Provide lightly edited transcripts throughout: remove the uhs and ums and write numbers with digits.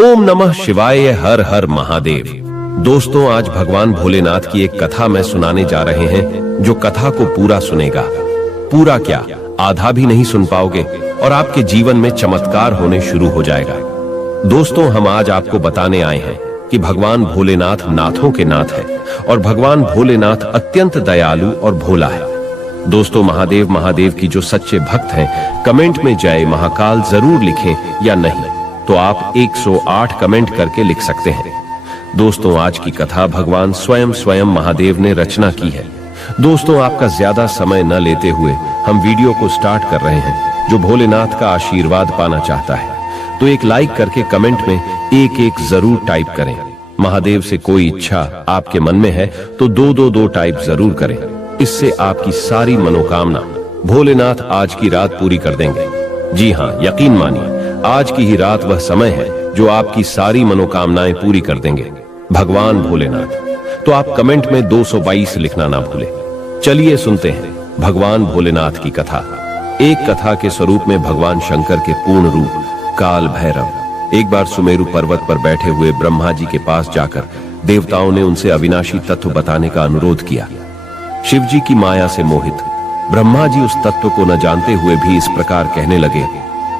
ओम नमः शिवाय, हर हर महादेव। दोस्तों, आज भगवान भोलेनाथ की एक कथा मैं सुनाने जा रहे हैं। जो कथा को पूरा सुनेगा, पूरा क्या आधा भी नहीं सुन पाओगे और आपके जीवन में चमत्कार होने शुरू हो जाएगा। दोस्तों, हम आज आपको बताने आए हैं कि भगवान भोलेनाथ नाथों के नाथ है और भगवान भोलेनाथ अत्यंत दयालु और भोला है। दोस्तों, महादेव महादेव की जो सच्चे भक्त हैं, कमेंट में जय महाकाल जरूर लिखें, या नहीं तो आप 108 कमेंट करके लिख सकते हैं। दोस्तों, आज की कथा भगवान स्वयं महादेव ने रचना की है। दोस्तों, आपका ज्यादा समय न लेते हुए हम वीडियो को स्टार्ट कर रहे हैं। जो भोलेनाथ का आशीर्वाद पाना चाहता है तो एक लाइक करके कमेंट में एक जरूर टाइप करें। महादेव से कोई इच्छा आपके मन में है तो दो टाइप जरूर करें। इससे आपकी सारी मनोकामना भोलेनाथ आज की रात पूरी कर देंगे। जी हाँ, यकीन मानिए, आज की ही रात वह समय है जो आपकी सारी मनोकामनाएं पूरी कर देंगे, भगवान भोलेनाथ। तो आप कमेंट में 222 लिखना ना भूलें। चलिए सुनते हैं भगवान भोलेनाथ की कथा। एक कथा के स्वरूप में भगवान शंकर के पूर्ण रूप काल भैरव एक बार सुमेरु पर्वत पर बैठे हुए ब्रह्मा जी के पास जाकर देवताओं ने उनसे अविनाशी तत्व बताने का अनुरोध किया। शिव जी की माया से मोहित ब्रह्मा जी उस तत्व को न जानते हुए भी इस प्रकार कहने लगे,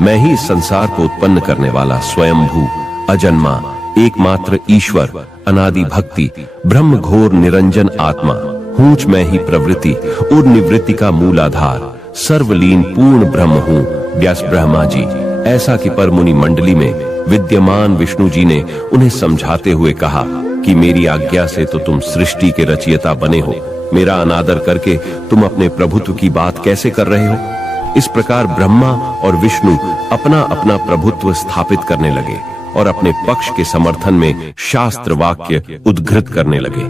मैं ही इस संसार को उत्पन्न करने वाला स्वयंभू अजन्मा एकमात्र ईश्वर अनादि भक्ति ब्रह्म घोर निरंजन आत्मा हूंच मैं ही प्रवृत्ति और निवृत्ति का मूल आधार सर्वलीन पूर्ण ब्रह्म हूँ व्यास ब्रह्मा जी। ऐसा कि पर मुनि मंडली में विद्यमान विष्णु जी ने उन्हें समझाते हुए कहा कि मेरी आज्ञा से तो तुम सृष्टि के रचयिता बने हो, मेरा अनादर करके तुम अपने प्रभुत्व की बात कैसे कर रहे हो। इस प्रकार ब्रह्मा और विष्णु अपना अपना प्रभुत्व स्थापित करने लगे और अपने पक्ष के समर्थन में शास्त्र वाक्य उद्घृत करने लगे।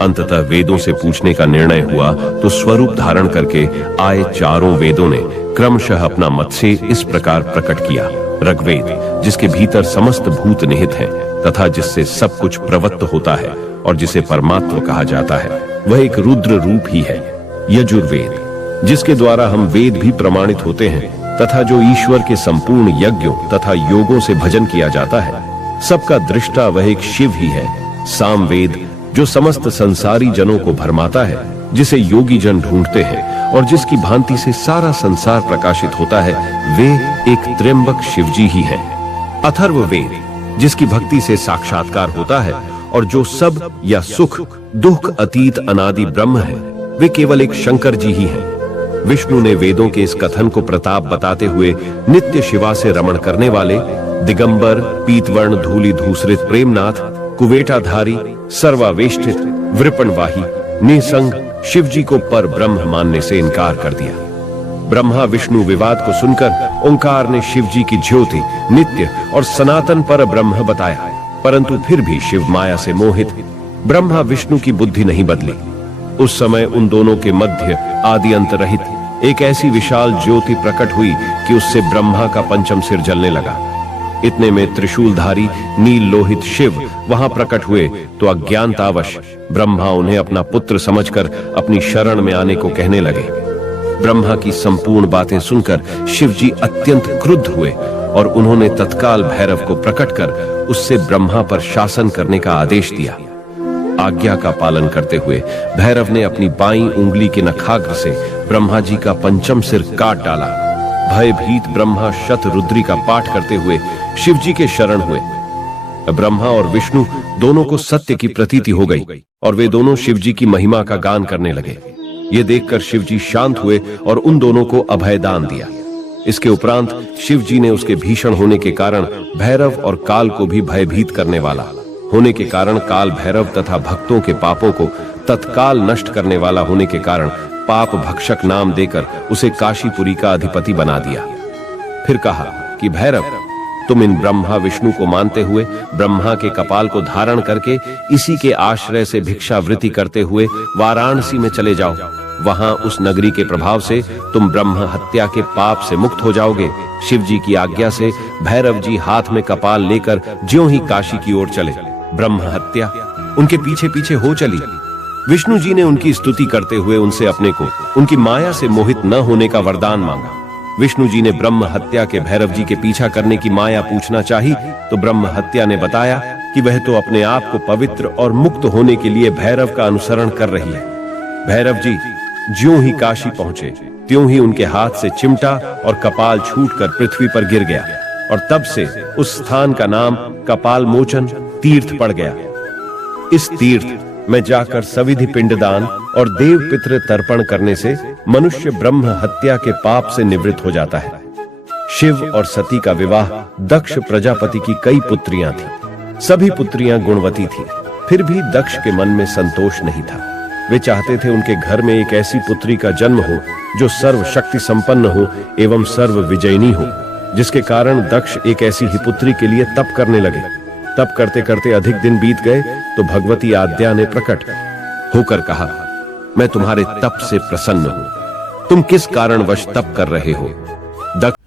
अंततः वेदों से पूछने का निर्णय हुआ तो स्वरूप धारण करके आए चारों वेदों ने क्रमशः अपना मत से इस प्रकार प्रकट किया। ऋग्वेद, जिसके भीतर समस्त भूत निहित हैं तथा जिससे सब कुछ प्रवत्त होता है और जिसे परमात्मा कहा जाता है, वह एक रुद्र रूप ही है। यजुर्वेद, जिसके द्वारा हम वेद भी प्रमाणित होते हैं तथा जो ईश्वर के संपूर्ण यज्ञों तथा योगों से भजन किया जाता है, सबका दृष्टा वह एक शिव ही है। सामवेद, जो समस्त संसारी जनों को भरमाता है, जिसे योगी जन ढूंढते हैं और जिसकी भांति से सारा संसार प्रकाशित होता है, वे एक त्र्यंबक शिवजी ही है। अथर्ववेद, जिसकी भक्ति से साक्षात्कार होता है और जो सब या सुख दुख अतीत अनादि ब्रह्म है, वे केवल एक शंकर जी ही हैं। विष्णु ने वेदों के इस कथन को प्रताप बताते हुए नित्य शिवा से रमण करने वाले दिगंबर पीतवर्ण धूलि धूसरित प्रेमनाथ कुवेटाधारी सर्वावेष्टित वृपणवाही निसंग शिव जी को पर ब्रह्म मानने से इनकार कर दिया। ब्रह्मा विष्णु विवाद को सुनकर ओंकार ने शिव जी की ज्योति नित्य और सनातन पर ब्रह्म बताया, परंतु फिर भी शिव माया से मोहित ब्रह्मा विष्णु की बुद्धि नहीं बदली। उस समय उन दोनों के मध्य आदि अंत रहित एक ऐसी विशाल ज्योति प्रकट हुई कि उससे ब्रह्मा का पंचम सिर जलने लगा। इतने में त्रिशूलधारी नील लोहित शिव वहां प्रकट हुए तो अज्ञानतावश ब्रह्मा उन्हें अपना पुत्र समझकर अपनी शरण में आने को कहने लगे। ब्रह्मा की संपूर्ण बातें सुनकर शिव जी अत्यंत क्रुद्ध हुए और उन्होंने तत्काल भैरव को प्रकट कर उससे ब्रह्मा पर शासन करने का आदेश दिया। आज्ञा का पालन करते हुए भैरव ने अपनी बाईं उंगली के नखाग्र से ब्रह्मा जी का पंचम सिर काट डाला। भयभीत ब्रह्मा शतरुद्री का पाठ करते हुए शिव जी के शरण हुए। ब्रह्मा और विष्णु दोनों को सत्य की प्रतीति हो गई और वे दोनों शिव जी की महिमा का गान करने लगे। ये देखकर शिव जी शांत हुए और उन दोनों को अभय दान दिया। इसके उपरांत शिव जी ने उसके भीषण होने के कारण भैरव और काल को भी भयभीत करने वाला होने के कारण काल भैरव तथा भक्तों के पापों को तत्काल नष्ट करने वाला होने के कारण पाप भक्षक नाम देकर उसे काशीपुरी का अधिपति बना दिया। फिर कहा कि भैरव, तुम इन ब्रह्मा विष्णु को मानते हुए ब्रह्मा के कपाल को धारण करके इसी के आश्रय से भिक्षावृत्ति करते हुए वाराणसी में चले जाओ। वहां उस नगरी के प्रभाव से तुम ब्रह्म हत्या के पाप से मुक्त हो जाओगे। शिव जी की आज्ञा से भैरव जी हाथ में कपाल लेकर ज्यों ही काशी की ओर चले, ब्रह्म हत्या उनके पीछे पीछे हो चली। विष्णु जी ने उनकी स्तुति करते हुए उनसे अपने को उनकी माया से मोहित न होने का वरदान मांगा। विष्णु जी ने ब्रह्म हत्या के भैरव जी के पीछा करने की माया पूछना चाही तो ब्रह्म हत्या ने बताया कि वह तो अपने आप को पवित्र और मुक्त होने के लिए भैरव का अनुसरण कर रही है। भैरव जी ज्यों ही काशी पहुंचे त्यों ही उनके हाथ से चिमटा और कपाल छूटकर पृथ्वी पर गिर गया और तब से उस स्थान का नाम कपाल मोचन तीर्थ पड़ गया। इस तीर्थ में जाकर सविधि पिंडदान और देव पितृ तर्पण करने से मनुष्य ब्रह्म हत्या के पाप से निवृत्त हो जाता है। शिव और सती का विवाह दक्ष प्रजापति की कई पुत्रियां थीं। सभी पुत्रियां गुणवती थीं, फिर भी दक्ष के मन में संतोष नहीं था। वे चाहते थे उनके घर में एक ऐसी पुत्री का जन्म हो जो सर्व शक्ति संपन्न हो एवं सर्व विजयिनी हो, जिसके कारण दक्ष एक ऐसी ही पुत्री के लिए तप करने लगे। तप करते करते अधिक दिन बीत गए तो भगवती आद्या ने प्रकट होकर कहा, मैं तुम्हारे तप से प्रसन्न हूं। तुम किस कारणवश तप कर रहे हो? दक्ष